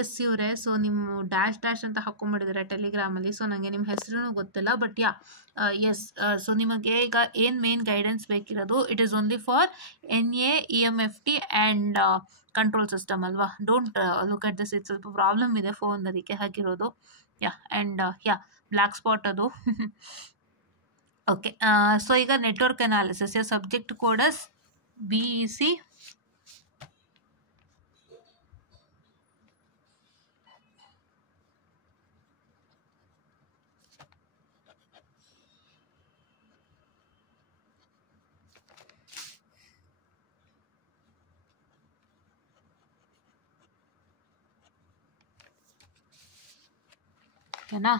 S ಇವರೇ. So ನಿಮ್ಮ dash ಅಂತ ಹಾಕೊಂಡ್ಬಿಟ್ಟಿದ್ದಾರೆ ಟೆಲಿಗ್ರಾಮಲ್ಲಿ. ಸೊ ನನಗೆ ನಿಮ್ಮ ಹೆಸರು ಗೊತ್ತಿಲ್ಲ, ಬಟ್ ಯಾ ಎಸ್. ಸೊ ನಿಮಗೆ ಈಗ ಏನು ಮೇನ್ ಗೈಡೆನ್ಸ್ ಬೇಕಿರೋದು, it is only for NA EMFT and control system ಅಲ್ವಾ. Don't look at this. ಇದು ಸ್ವಲ್ಪ ಪ್ರಾಬ್ಲಮ್ ಇದೆ ಫೋನ್, ಅದಕ್ಕೆ ಹಾಕಿರೋದು. Yeah and yeah black spot ಅದು. ಓಕೆ. ಸೊ ಈಗ network analysis subject codes BEC. ಓಕೆನಾ,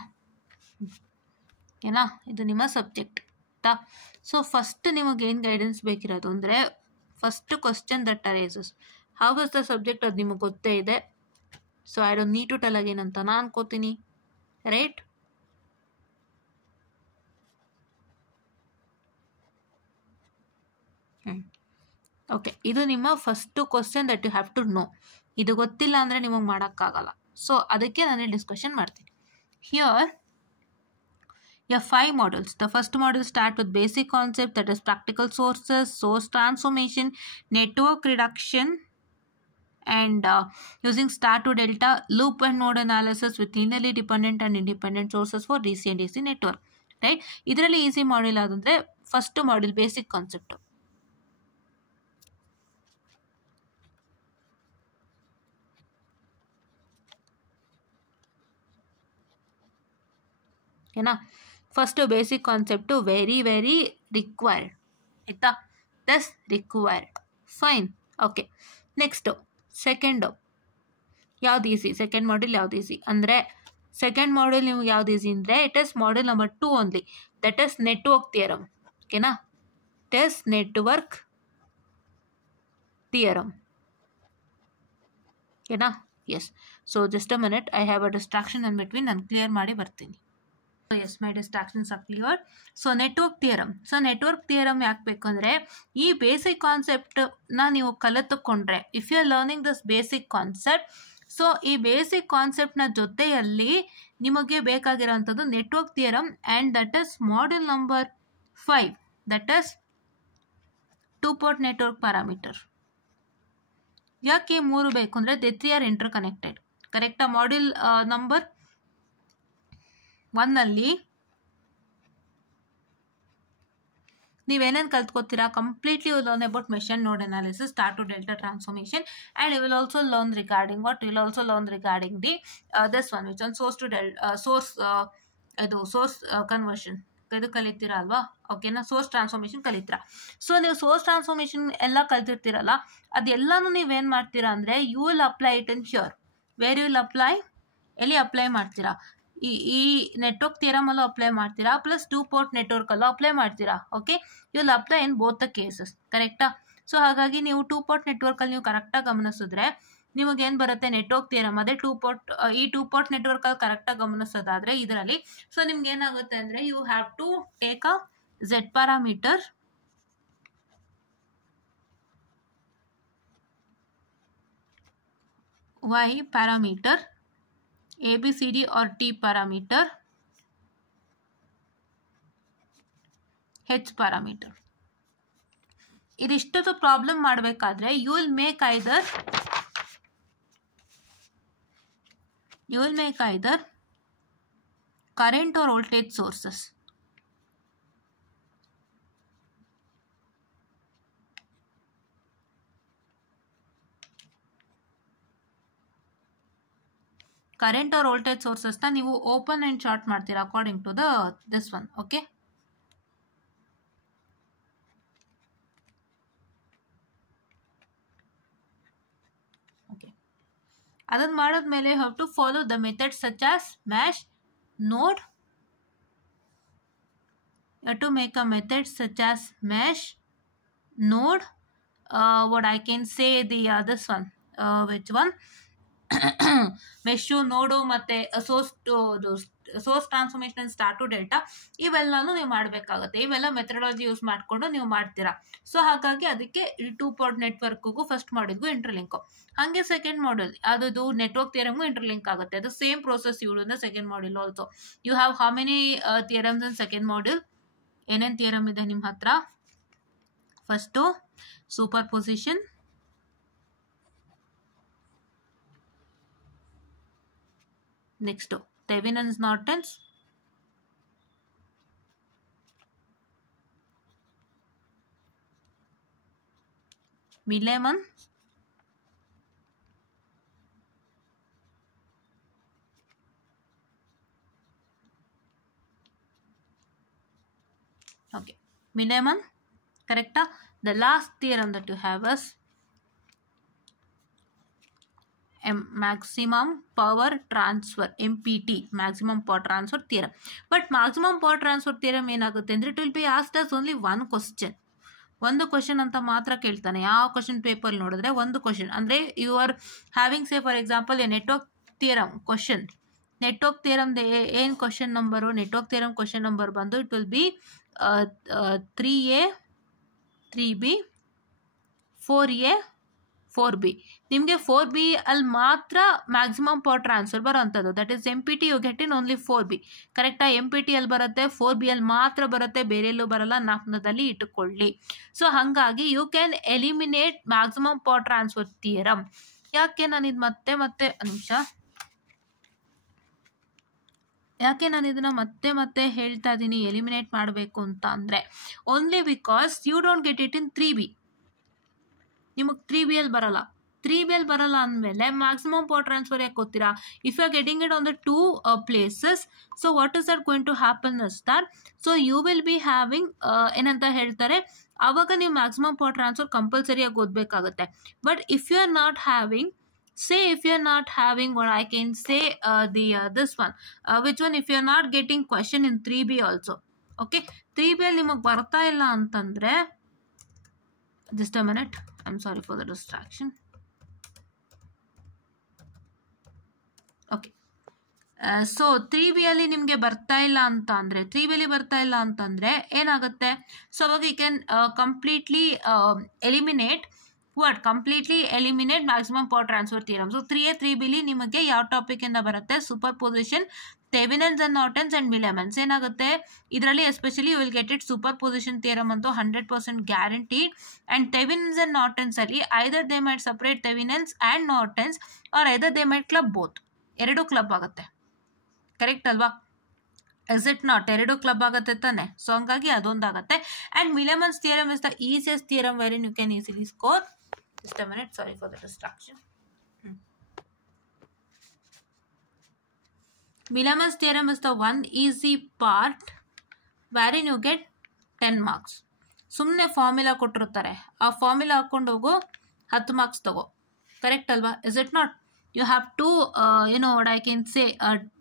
ಇದು ನಿಮ್ಮ ಸಬ್ಜೆಕ್ಟ್ ಆಯ್ತಾ. ಸೊ ಫಸ್ಟ್ ನಿಮಗೇನು ಗೈಡೆನ್ಸ್ ಬೇಕಿರೋದು ಅಂದರೆ, first question that arises how is the subject, ಅದು ನಿಮಗೆ ಗೊತ್ತೇ ಇದೆ. So I don't need to tell again ಅಂತ ನಾನು ಅನ್ಕೋತೀನಿ, ರೈಟ್. ಓಕೆ, ಇದು ನಿಮ್ಮ first question that you have to know. ಇದು ಗೊತ್ತಿಲ್ಲ ಅಂದರೆ ನಿಮಗೆ ಮಾಡೋಕ್ಕಾಗಲ್ಲ. ಸೊ ಅದಕ್ಕೆ ನಾನು ಡಿಸ್ಕಷನ್ ಮಾಡ್ತೀನಿ. Here five models. The first model start with basic concept, that is practical sources, source transformation, network reduction, and using star to delta, loop and node analysis with linearly dependent and independent sources for DC and AC network. Right? ಇದರಲ್ಲಿ easy model ಯಾವುದಂದ್ರೆ first model basic concept. ಓಕೆನಾ, first basic concept very required ಆಯಿತಾ. Thus required, fine. Okay, next second ಯಾವ್ದು easy, second model ಯಾವ್ದು easy ಅಂದರೆ, second model ನಿಮ್ಗೆ ಯಾವ್ದು easy ಅಂದರೆ it is model number 2 only, that is network theorem. ಓಕೆನಾ, it is network theorem. ಓಕೆನಾ, yes. So just a minute, I have a distraction in between, ನಾನು clear ಮಾಡಿ ಬರ್ತೀನಿ. Yes, my distractions are clear. So network theorem. So network theorem ಯಾಕೆ ಬೇಕು ಅಂದರೆ, ಈ basic ಕಾನ್ಸೆಪ್ಟನ್ನ ನೀವು ಕಲಿತುಕೊಂಡ್ರೆ, if you are learning this basic concept, so ಈ ಬೇಸಿಕ್ ಕಾನ್ಸೆಪ್ಟ್ನ ಜೊತೆಯಲ್ಲಿ ನಿಮಗೆ ಬೇಕಾಗಿರೋಂಥದ್ದು network theorem, and that is model number 5, that is 2 port network parameter. ಯಾಕೆ 3 ಬೇಕು ಅಂದರೆ ದೇ 3 ಆರ್ ಇಂಟರ್ ಕನೆಕ್ಟೆಡ್. ಕರೆಕ್ಟಾ? ಮಾಡೆಲ್ ನಂಬರ್ 1ನಲ್ಲಿ ನೀವೇನೇನು ಕಲ್ತ್ಕೋತೀರಾ, completely you learn about mesh and node analysis, star to delta transformation, and you will also learn regarding what, you will also learn regarding the this one which one source to source conversion. ಇದು ಕಲಿತೀರಾ ಅಲ್ವಾ? ಓಕೆನಾ, source transformation ಕಲಿತೀರಾ. So ನೀವು source transformation ಎಲ್ಲ ಕಲ್ತಿರ್ತೀರಲ್ಲ, ಅದೆಲ್ಲನೂ ನೀವೇನು ಮಾಡ್ತೀರಾ ಅಂದರೆ, you will apply it in here. Where you will apply, ಎಲ್ಲಿ ಅಪ್ಲೈ ಮಾಡ್ತೀರಾ? ಈ ನೆಟ್ವರ್ಕ್ ಥಿಯರಮಲ್ಲೂ ಅಪ್ಲೈ ಮಾಡ್ತೀರಾ, ಪ್ಲಸ್ 2 port ನೆಟ್ವರ್ಕಲ್ಲೂ ಅಪ್ಲೈ ಮಾಡ್ತೀರಾ. Okay, you will apply in both the cases. ಕರೆಕ್ಟಾ? ಸೊ ಹಾಗಾಗಿ ನೀವು 2 port ನೆಟ್ವರ್ಕಲ್ಲಿ ನೀವು ಕರೆಕ್ಟಾಗಿ ಗಮನಿಸಿದ್ರೆ ನಿಮಗೇನು ಬರುತ್ತೆ, ನೆಟ್ವರ್ಕ್ ಥಿಯರಮ್ ಅದೇ 2 port, ಈ 2 port ನೆಟ್ವರ್ಕಲ್ಲಿ ಕರೆಕ್ಟಾಗಿ ಗಮನಿಸೋದಾದರೆ ಇದರಲ್ಲಿ, ಸೊ ನಿಮ್ಗೆ ಏನಾಗುತ್ತೆ ಅಂದರೆ, you have to take a Z parameter, Y parameter, ABCD or T parameter, H parameter. ಇದಿಷ್ಟು ಪ್ರಾಬ್ಲಮ್ ಮಾಡಬೇಕಾದ್ರೆ you will make either current or voltage sources. Current or voltage sourcesನ ನೀವು ಓಪನ್ ಆ್ಯಂಡ್ ಶಾರ್ಟ್ ಮಾಡ್ತೀರಾ according to this one. Okay, okay, ಅದನ್ನು ಮಾಡಿದ್ಮೇಲೆ you have to follow the methods such as mesh, node. You have to make a method such as mesh, node, what I can say the this one, which one, mesh, node, ಮತ್ತು source transformation and star to delta ಇವೆಲ್ಲನೂ ನೀವು ಮಾಡಬೇಕಾಗುತ್ತೆ. ಇವೆಲ್ಲ methodology use ಮಾಡಿಕೊಂಡು ನೀವು ಮಾಡ್ತೀರಾ. So ಹಾಗಾಗಿ ಅದಕ್ಕೆ ಈ 2 ಪೋರ್ಟ್ ನೆಟ್ವರ್ಕ್ಗೂ ಫಸ್ಟ್ ಮಾಡಿದ್ವು ಇಂಟರ್ಲಿಂಕ್. ಹಾಗೆ ಸೆಕೆಂಡ್ ಮಾಡ್ಯೂಲ್ ಅದು ನೆಟ್ವರ್ಕ್ ಥಿಯರಮ್ಗೂ ಇಂಟರ್ಲಿಂಕ್ ಆಗುತ್ತೆ. ಅದು same process you do in the second module also. You have how many theorems in second module? ಏನೇನು ಥಿಯರಮ್ ಇದೆ ನಿಮ್ಮ ಹತ್ರ? First superposition, next Thevenin's Norton's, Millman, okay, Mineman, correct? The last theorem that you have is maximum power transfer, MPT, maximum power transfer theorem. But maximum power transfer theorem ಏನಾಗುತ್ತೆ ಅಂದರೆ it will be asked as only one question. ಒಂದು question ಅಂತ ಮಾತ್ರ ಕೇಳ್ತಾನೆ. ಯಾವ question paper ನೋಡಿದ್ರೆ ಒಂದು question ಅಂದರೆ you are having say for example a network theorem question. Network ಥಿಯರಮ್ದು ಏನು question number? Network theorem question number ಬಂದು it will be 3A 3B 4A 4B. ನಿಮಗೆ 4B ಅಲ್ಲಿ ಮಾತ್ರ ಮ್ಯಾಕ್ಸಿಮಮ್ ಪವರ್ ಟ್ರಾನ್ಸ್ಫರ್ ಬರೋವಂಥದ್ದು. That is MPT you get in only 4B. ಕರೆಕ್ಟಾ? MPT ಅಲ್ಲಿ ಬರುತ್ತೆ, 4B ಅಲ್ಲಿ ಮಾತ್ರ ಬರುತ್ತೆ, ಬೇರೆ ಎಲ್ಲೂ ಬರಲ್ಲ. ಜ್ಞಾಪಕದಲ್ಲಿ ಇಟ್ಟುಕೊಳ್ಳಿ. ಸೊ ಹಾಗಾಗಿ you can eliminate maximum power transfer theorem. ಯಾಕೆ ನಾನು ಇದು ಮತ್ತೆ ನಿಮಿಷ ಯಾಕೆ ನಾನು ಇದನ್ನು ಮತ್ತೆ ಹೇಳ್ತಾ ಇದ್ದೀನಿ ಎಲಿಮಿನೇಟ್ ಮಾಡಬೇಕು ಅಂತ ಅಂದರೆ only because you don't get it in 3B. ನಿಮಗೆ 3B ಅಲ್ಲಿ ಬರಲ್ಲ. 3B ಅಲ್ಲಿ ಬರಲ್ಲ ಅಂದಮೇಲೆ ಮ್ಯಾಕ್ಸಿಮಮ್ ಪವರ್ ಟ್ರಾನ್ಸ್ಫರ್ ಯಾಕೆ ಗೊತ್ತೀರಾ? If you are getting it on the 2 places, so what is that going to happen is that so you will be having ಏನಂತ ಹೇಳ್ತಾರೆ, ಆವಾಗ ನೀವು ಮ್ಯಾಕ್ಸಿಮಮ್ ಪವರ್ ಟ್ರಾನ್ಸ್ಫರ್ ಕಂಪಲ್ಸರಿಯಾಗಿ ಓದಬೇಕಾಗುತ್ತೆ. But if you are not having, say if you are not having what I can say this one which one, if you are not getting question in 3B also, okay, 3B ಅಲ್ಲಿ ನಿಮಗೆ ಬರ್ತಾ ಇಲ್ಲ ಅಂತಂದ್ರೆ just a minute, I'm sorry for the distraction. Okay, so 3B ಅಲ್ಲಿ ನಿಮಗೆ ಬರ್ತಾ ಇಲ್ಲ ಅಂತ ಅಂದರೆ 3B ಅಲ್ಲಿ ಬರ್ತಾ ಇಲ್ಲ ಅಂತಂದರೆ ಏನಾಗುತ್ತೆ? ಸೊ ಅವಾಗ you can completely eliminate completely eliminate maximum power transfer theorem. So 3A 3B ನಿಮಗೆ ಯಾವ ಟಾಪಿಕ್ ಇಂದ ಬರುತ್ತೆ? Superposition, Thevenin's and Norton's and Millman's. ಏನಾಗುತ್ತೆ ಇದರಲ್ಲಿ especially you will get it superposition theorem ಅಂತೂ 100% guarantee. And Thevenin's and Norton's ಅಲ್ಲಿ either they might separate Thevenin's and Norton's or either they might club both. 2 club ಆಗುತ್ತೆ, correct ಅಲ್ವಾ? Is it not? 2 club ಆಗುತ್ತೆ ತಾನೆ. So ಹಂಗಾಗಿ ಅದೊಂದಾಗುತ್ತೆ. And Millman's theorem is the easiest theorem wherein you can easily score. Just a minute, sorry for the distraction. Mileman's theorem is the one easy part wherein you get 10 marks. ಸುಮ್ಮನೆ formula ಕೊಟ್ಟಿರ್ತಾರೆ, ಆ formula ಹಾಕೊಂಡು ಹೋಗೋ 10 marks ತಗೋ. Correct ಅಲ್ವಾ? Is it not? You have to what I can say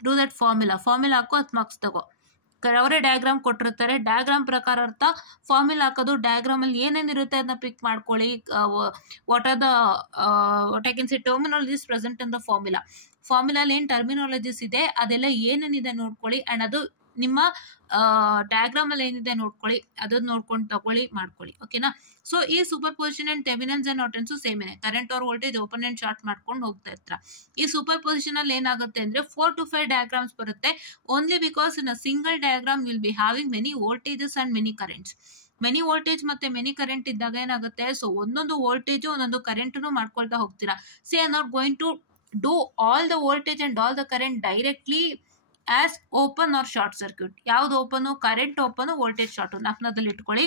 do that formula ಹಾಕೋ 10 marks ತಗೋ. ಅವರೇ ಡಯಾಗ್ರಾಮ್ ಕೊಟ್ಟಿರ್ತಾರೆ, ಡಯಾಗ್ರಾಮ್ ಪ್ರಕಾರ ಅರ್ಥ ಫಾರ್ಮುಲಾ ಹಾಕೋದು. ಡಯಾಗ್ರಾಮಲ್ಲಿ ಏನೇನಿರುತ್ತೆ ಅದನ್ನ ಪಿಕ್ ಮಾಡ್ಕೊಳ್ಳಿ. What are the what I can say terminologies present in the ಫಾರ್ಮುಲಾಲಿ ಏನು ಟರ್ಮಿನಾಲಜೀಸ್ ಇದೆ ಅದೆಲ್ಲ ಏನೇನಿದೆ ನೋಡ್ಕೊಳ್ಳಿ. ಆ್ಯಂಡ್ ಅದು ನಿಮ್ಮ ಡಯಾಗ್ರಾಮಲ್ಲಿ ಏನಿದೆ ನೋಡ್ಕೊಳ್ಳಿ, ಅದನ್ನ ನೋಡ್ಕೊಂಡು ತಗೊಳ್ಳಿ, ಮಾಡ್ಕೊಳ್ಳಿ. ಓಕೆನಾ? ಸೊ ಈ superposition and Thevenin's and Norton's same ಏನೇ, current or voltage open and short ಮಾಡ್ಕೊಂಡು ಹೋಗ್ತಾ ಇರ್ತಾರೆ. ಈ ಸೂಪರ್ ಪೊಸಿಷನ್ ಅಲ್ಲಿ ಏನಾಗುತ್ತೆ ಅಂದ್ರೆ 4 to 5 ಡಯಾಗ್ರಾಮ್ಸ್ ಬರುತ್ತೆ. Only because in a single diagram will be having many voltages and many currents. Many voltage ಮತ್ತೆ ಮೆನಿ ಕರೆಂಟ್ ಇದ್ದಾಗ ಏನಾಗುತ್ತೆ, ಸೊ ಒಂದೊಂದು ವೋಲ್ಟೇಜು ಒಂದೊಂದು ಕರೆಂಟನ್ನು ಮಾಡ್ಕೊಳ್ತಾ ಹೋಗ್ತೀರಾ. See I are not going to do all the voltage and all the current directly as open or short circuit. ಯಾವ್ದು open? Current open, voltage short. ಜ್ಞಾಪಕದಲ್ಲಿ ಇಟ್ಕೊಳ್ಳಿ,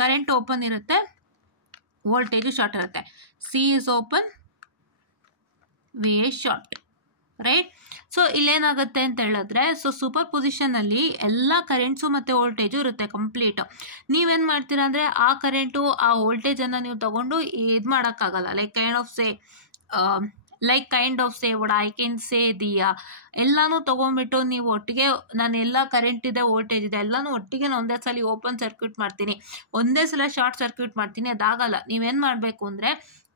ಕರೆಂಟ್ ಓಪನ್ ಇರುತ್ತೆ, ವೋಲ್ಟೇಜು ಶಾರ್ಟ್ ಇರುತ್ತೆ. C is open, V is short, right? So ಇಲ್ಲೇನಾಗುತ್ತೆ ಅಂತ ಹೇಳಿದ್ರೆ, so super ಪೊಸಿಷನಲ್ಲಿ ಎಲ್ಲ ಕರೆಂಟ್ಸು ಮತ್ತು ವೋಲ್ಟೇಜು ಇರುತ್ತೆ ಕಂಪ್ಲೀಟ್. ನೀವೇನು ಮಾಡ್ತೀರಾ ಅಂದರೆ ಆ ಕರೆಂಟು ಆ ವೋಲ್ಟೇಜನ್ನು ನೀವು ತಗೊಂಡು ಇದು ಮಾಡೋಕ್ಕಾಗಲ್ಲ. Like kind of say what I can ಸೇ ಎಲ್ಲಾನು ತೊಗೊಂಡ್ಬಿಟ್ಟು ನೀವು ಒಟ್ಟಿಗೆ ನಾನು ಎಲ್ಲ ಕರೆಂಟ್ ಇದೆ ವೋಲ್ಟೇಜ್ ಇದೆ ಎಲ್ಲನೂ ಒಟ್ಟಿಗೆ ಒಂದೇ ಸಲ ಓಪನ್ ಸರ್ಕ್ಯೂಟ್ ಮಾಡ್ತೀನಿ, ಒಂದೇ ಸಲ ಶಾರ್ಟ್ ಸರ್ಕ್ಯೂಟ್ ಮಾಡ್ತೀನಿ, ಅದಾಗಲ್ಲ. ನೀವೇನು ಮಾಡಬೇಕು ಅಂದರೆ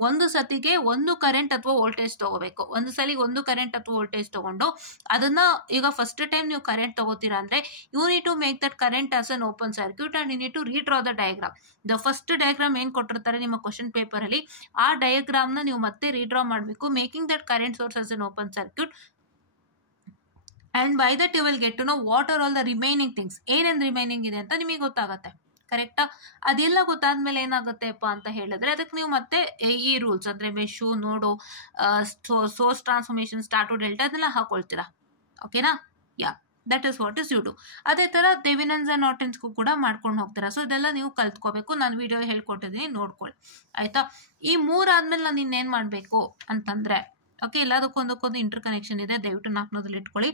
ಒಂದು ಸತಿಗೆ ಒಂದು ಕರೆಂಟ್ ಅಥವಾ ವೋಲ್ಟೇಜ್ ತಗೋಬೇಕು. ಒಂದು ಸಲಿಗೆ ಒಂದು ಕರೆಂಟ್ ಅಥವಾ ವೋಲ್ಟೇಜ್ ತಗೊಂಡು ಅದನ್ನ ಈಗ ಫಸ್ಟ್ ಟೈಮ್ ನೀವು ಕರೆಂಟ್ ತಗೋತೀರಾ ಅಂದ್ರೆ you need to make that current as an open circuit and you need to redraw the diagram. The first diagram ಏನ್ ಕೊಟ್ಟಿರ್ತಾರೆ ನಿಮ್ಮ ಕ್ವಶನ್ ಪೇಪರ್ ಅಲ್ಲಿ, ಆ ಡಯಾಗ್ರಾಮ್ ನ ನೀವು ಮತ್ತೆ ರೀಡ್ರಾ ಮಾಡಬೇಕು, making that current source as an open circuit. And by that you will get to know what are all the remaining things, ಏನೇನು ರಿಮೈನಿಂಗ್ ಇದೆ ಅಂತ ನಿಮಗೆ ಗೊತ್ತಾಗತ್ತೆ. ಕರೆಕ್ಟಾ? ಅದೆಲ್ಲ ಗೊತ್ತಾದ್ಮೇಲೆ ಏನಾಗುತ್ತೆಪ್ಪ ಅಂತ ಹೇಳಿದ್ರೆ ಅದಕ್ಕೆ ನೀವು ಮತ್ತೆ ಈ ರೂಲ್ಸ್ ಅಂದ್ರೆ mesh, node, source transformation, star to delta ಅದೆಲ್ಲ ಹಾಕೊಳ್ತೀರಾ. ಓಕೆನಾ? Yeah, that is what is you do. ಅದೇ ತರ ಥೆವೆನಿನ್ಸ್ ಅಂಡ್ ನಾರ್ಟನ್ಸ್ಗೂ ಕೂಡ ಮಾಡ್ಕೊಂಡು ಹೋಗ್ತೀರಾ. ಸೊ ಇದೆಲ್ಲ ನೀವು ಕಲ್ತ್ಕೋಬೇಕು. ನಾನು ವಿಡಿಯೋ ಹೇಳ್ಕೊಟ್ಟಿದ್ದೀನಿ, ನೋಡ್ಕೊಳ್ಳಿ ಆಯ್ತಾ. ಈ ಮೂರಾದ್ಮೇಲೆ ನಾನು ಇನ್ನೇನ್ ಮಾಡ್ಬೇಕು ಅಂತಂದ್ರೆ, ಓಕೆ, ಎಲ್ಲದಕ್ಕೊಂದಕ್ಕೊಂದು ಇಂಟರ್ ಕನೆಕ್ಷನ್ ಇದೆ, ದಯವಿಟ್ಟು ನಾಲ್ಕನೋದಲ್ಲಿ ಇಟ್ಕೊಳ್ಳಿ.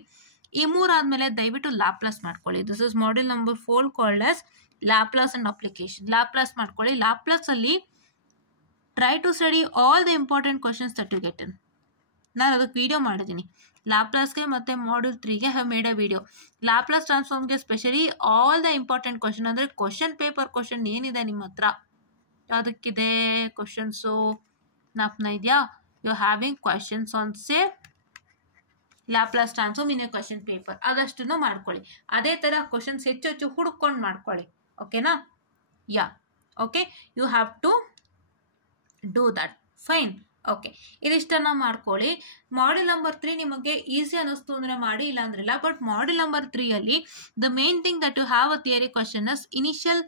ಈ ಮೂರಾದ್ಮೇಲೆ ದಯವಿಟ್ಟು ಲ್ಯಾಪ್ಲಾಸ್ ಮಾಡ್ಕೊಳ್ಳಿ. This is module number 4 called as Laplace and application. Laplace ಮಾಡ್ಕೊಳ್ಳಿ. ಲ್ಯಾಪ್ಲಾಸ್ ಅಲ್ಲಿ try to study all the important questions that you get in. ನಾನು ಅದಕ್ಕೆ ವಿಡಿಯೋ ಮಾಡಿದ್ದೀನಿ. ಲ್ಯಾಪ್ಲಾಸ್ಗೆ ಮತ್ತೆ ಮಾಡ್ಯೂಲ್ 3ಗೆ have made a video. Laplace ಟ್ರಾನ್ಸ್ಫಾರ್ಮ್ಗೆ especially all the important question ಅಂದರೆ ಕ್ವಶನ್ ಪೇಪರ್ ಕ್ವಶನ್ ಏನಿದೆ ನಿಮ್ಮ ಹತ್ರ, ಯಾವುದಕ್ಕಿದೆ ಕ್ವಶನ್ಸು ನಾಪ್ನ ಇದೆಯಾ, you having questions on say Laplace transform in a question paper, ಅದಷ್ಟನ್ನು ಮಾಡ್ಕೊಳ್ಳಿ. ಅದೇ ಥರ ಕ್ವಶನ್ಸ್ ಹೆಚ್ಚು ಹೆಚ್ಚು ಹುಡುಕೊಂಡು ಮಾಡ್ಕೊಳ್ಳಿ. ಓಕೆನಾ? Yeah, okay, you have to do that. Fine. Okay, ಇದಿಷ್ಟನ್ನ ಮಾಡ್ಕೊಳ್ಳಿ. ಮಾಡ್ಯೂಲ್ ನಂಬರ್ 3 ನಿಮಗೆ ಈಸಿ ಅನ್ನಿಸ್ತು ಅಂದರೆ ಮಾಡಿ, ಇಲ್ಲ ಅಂದ್ರೆ ಇಲ್ಲ. ಬಟ್ ಮಾಡ್ಯೂಲ್ ನಂಬರ್ 3 ಅಲ್ಲಿ the main thing that you have a theory question is initial,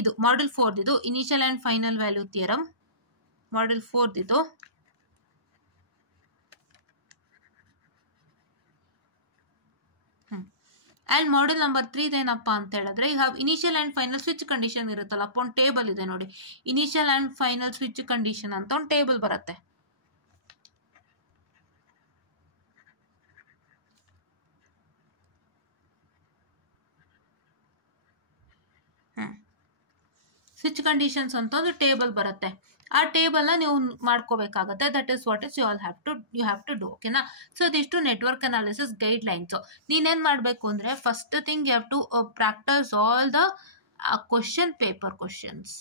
ಇದು ಮಾಡ್ಯೂಲ್ 4 ಇದು initial and final value theorem. Module 4 ಇದು ಆ್ಯಂಡ್ ಮಾಡ್ಯೂಲ್ ನಂಬರ್ 3 ಇದೇನಪ್ಪ ಅಂತ ಹೇಳಿದ್ರೆ you have initial and final switch condition ಇರುತ್ತಲ್ಲ, ಅಪ್ಪ ಒಂದು ಟೇಬಲ್ ಇದೆ ನೋಡಿ, initial and final switch condition ಅಂತ ಒಂದು ಟೇಬಲ್ ಬರುತ್ತೆ. ಸ್ವಿಚ್ ಕಂಡೀಷನ್ಸ್ ಅಂತ ಒಂದು ಟೇಬಲ್ ಬರುತ್ತೆ. ಆ ಟೇಬಲ್ನ ನೀವು ಮಾಡ್ಕೋಬೇಕಾಗುತ್ತೆ. That is what is you have to do. ಓಕೆನಾ? ಸೊ ಇದಿಷ್ಟು ನೆಟ್ವರ್ಕ್ ಅನಾಲಿಸಿಸ್ ಗೈಡ್ ಲೈನ್ಸು. ನೀನೇನು ಮಾಡಬೇಕು ಅಂದರೆ first thing you have to practice all the question paper questions.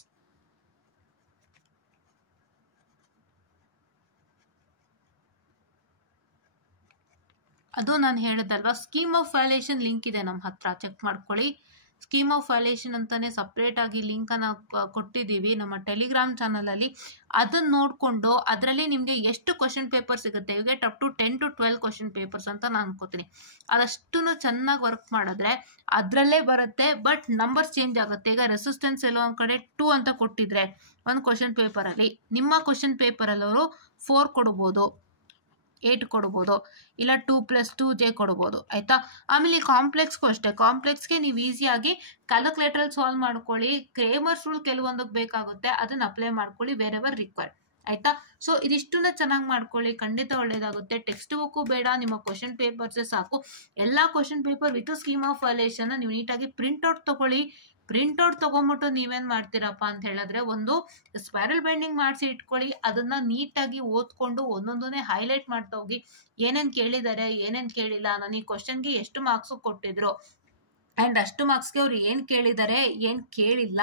ಅದು ನಾನು ಹೇಳಿದಲ್ವಾ, ಸ್ಕೀಮ್ ಆಫ್ ವ್ಯಾಲ್ಯೂಯೇಷನ್ ಲಿಂಕ್ ಇದೆ ನಮ್ಮ ಹತ್ರ, ಚೆಕ್ ಮಾಡ್ಕೊಳ್ಳಿ. ಸ್ಕೀಮ್ ಆಫ್ ವ್ಯಾಲ್ಯೂಯೇಷನ್ ಅಂತಾನೆ ಸಪ್ರೇಟ್ ಆಗಿ ಲಿಂಕನ್ನು ಕೊಟ್ಟಿದ್ದೀವಿ ನಮ್ಮ ಟೆಲಿಗ್ರಾಮ್ ಚಾನಲಲ್ಲಿ. ಅದನ್ನು ನೋಡಿಕೊಂಡು ಅದರಲ್ಲಿ ನಿಮಗೆ ಎಷ್ಟು ಕ್ವಶನ್ ಪೇಪರ್ ಸಿಗುತ್ತೆ, you get up to 10 to 12 question papers ಅಂತ ನಾನು ಅನ್ಕೋತೀನಿ. ಅದಷ್ಟು ಚೆನ್ನಾಗಿ ವರ್ಕ್ ಮಾಡಿದ್ರೆ ಅದರಲ್ಲೇ ಬರುತ್ತೆ. ಬಟ್ ನಂಬರ್ಸ್ ಚೇಂಜ್ ಆಗುತ್ತೆ. ಈಗ ರೆಸಿಸ್ಟೆನ್ಸ್ ಎಲ್ಲೋ ಒಂದು ಕಡೆ 2 ಅಂತ ಕೊಟ್ಟಿದ್ರೆ ಒಂದು ಕ್ವಶನ್ ಪೇಪರಲ್ಲಿ, ನಿಮ್ಮ ಕ್ವಶನ್ ಪೇಪರಲ್ಲಿ ಅವರು 4 ಕೊಡ್ಬೋದು, 8 ಕೊಡ್ಬೋದು, ಇಲ್ಲ 2+2j ಕೊಡ್ಬೋದು. ಆಯಿತಾ? ಆಮೇಲೆ ಕಾಂಪ್ಲೆಕ್ಸ್ಗೂ ಅಷ್ಟೇ. ಕಾಂಪ್ಲೆಕ್ಸ್ಗೆ ನೀವು ಈಸಿಯಾಗಿ ಕ್ಯಾಲ್ಕುಲೇಟರಲ್ಲಿ ಸಾಲ್ವ್ ಮಾಡ್ಕೊಳ್ಳಿ. ಕ್ರೇಮರ್ಸ್ ರೂಲ್ ಕೆಲವೊಂದಕ್ಕೆ ಬೇಕಾಗುತ್ತೆ, ಅದನ್ನು ಅಪ್ಲೈ ಮಾಡ್ಕೊಳ್ಳಿ ವೇರ್ ಎವರ್ ರಿಕ್ವೈರ್ಡ್. ಆಯಿತಾ? ಸೊ ಇದಿಷ್ಟನ್ನ ಚೆನ್ನಾಗಿ ಮಾಡ್ಕೊಳ್ಳಿ, ಖಂಡಿತ ಒಳ್ಳೇದಾಗುತ್ತೆ. ಟೆಕ್ಸ್ಟ್ ಬುಕ್ಕು ಬೇಡ, ನಿಮ್ಮ ಕ್ವಶನ್ ಪೇಪರ್ಸೇ ಸಾಕು. ಎಲ್ಲ question paper with scheme of ವ್ಯಾಲ್ಯೂಯೇಷನ್ನ ನೀವು ನೀಟಾಗಿ ಪ್ರಿಂಟ್ಔಟ್ ತೊಗೊಳ್ಳಿ. ಪ್ರಿಂಟ್ಔಟ್ ತೊಗೊಂಬಿಟ್ಟು ನೀವೇನು ಮಾಡ್ತೀರಪ್ಪ ಅಂತ ಹೇಳಿದ್ರೆ ಒಂದು ಸ್ಪೈರಲ್ ಬೈಂಡಿಂಗ್ ಮಾಡಿಸಿ ಇಟ್ಕೊಳ್ಳಿ. ಅದನ್ನು ನೀಟಾಗಿ ಓದ್ಕೊಂಡು ಒಂದೊಂದನ್ನೇ ಹೈಲೈಟ್ ಮಾಡ್ತಾ ಹೋಗಿ, ಏನೇನು ಕೇಳಿದ್ದಾರೆ, ಏನೇನು ಕೇಳಿಲ್ಲ, ನಾನು ಈ ಕ್ವಶನ್ಗೆ ಎಷ್ಟು ಮಾರ್ಕ್ಸು ಕೊಟ್ಟಿದ್ರು ಆ್ಯಂಡ್ ಅಷ್ಟು ಮಾರ್ಕ್ಸ್ಗೆ ಅವ್ರು ಏನು ಕೇಳಿದ್ದಾರೆ, ಏನು ಕೇಳಿಲ್ಲ,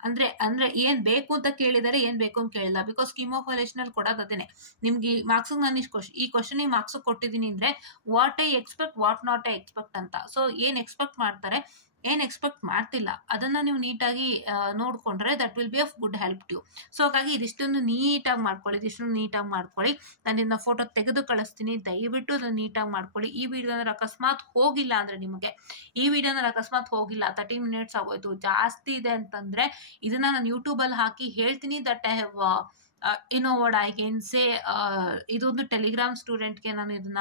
ಅಂದರೆ ಏನು ಬೇಕು ಅಂತ ಕೇಳಿದ್ದಾರೆ, ಏನು ಬೇಕು ಅಂತ ಕೇಳಿಲ್ಲ. ಬಿಕಾಸ್ ಸ್ಕೀಮ್ ಆಫ್ ವ್ಯಾಲ್ಯೂಯೇಷನಲ್ಲಿ ಕೊಡೋದು ಅದೇನೆ. ನಿಮ್ಗೆ ಈ ಮಾರ್ಕ್ಸಿಗೆ ನಾನು ಈ ಕ್ವಶನಿಗೆ ಮಾರ್ಕ್ಸಿಗೆ ಕೊಟ್ಟಿದ್ದೀನಿ ಅಂದರೆ what I expect, what not I expect ಅಂತ. ಸೊ ಏನು ಎಕ್ಸ್ಪೆಕ್ಟ್ ಮಾಡ್ತಾರೆ, ಏನು ಎಕ್ಸ್ಪೆಕ್ಟ್ ಮಾಡ್ತಿಲ್ಲ, ಅದನ್ನು ನೀವು ನೀಟಾಗಿ ನೋಡಿಕೊಂಡ್ರೆ that will be of good help to you. So ಹಾಗಾಗಿ ಇದಿಷ್ಟೊಂದು ನೀಟಾಗಿ ಮಾಡ್ಕೊಳ್ಳಿ. ನಾನಿನ್ನ ಫೋಟೋ ತೆಗೆದು ಕಳಿಸ್ತೀನಿ, ದಯವಿಟ್ಟು ಅದನ್ನು ನೀಟಾಗಿ ಮಾಡ್ಕೊಳ್ಳಿ. ಈ ವಿಡಿಯೋನ ಅಕಸ್ಮಾತ್ ಹೋಗಿಲ್ಲ ಅಂದರೆ ನಿಮಗೆ, ಈ ವಿಡಿಯೋನ ಅಕಸ್ಮಾತ್ ಹೋಗಿಲ್ಲ, 30 minutes ಆಗೋಯ್ತು, ಜಾಸ್ತಿ ಇದೆ ಅಂತಂದರೆ ಇದನ್ನು ನಾನು ಯೂಟ್ಯೂಬಲ್ಲಿ ಹಾಕಿ ಹೇಳ್ತೀನಿ. That I have what I can ಸೇ, ಇದೊಂದು ಟೆಲಿಗ್ರಾಮ್ ಸ್ಟೂಡೆಂಟ್ಗೆ ನಾನು ಇದನ್ನ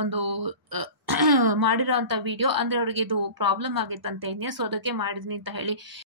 ಒಂದು ಮಾಡಿರೋ ಅಂಥ ವಿಡಿಯೋ, ಅಂದರೆ ಅವ್ರಿಗೆ ಇದು ಪ್ರಾಬ್ಲಮ್ ಆಗಿತ್ತಂತೆ, ಸೊ ಅದಕ್ಕೆ ಮಾಡಿದ್ದೀನಿ ಅಂತ ಹೇಳಿ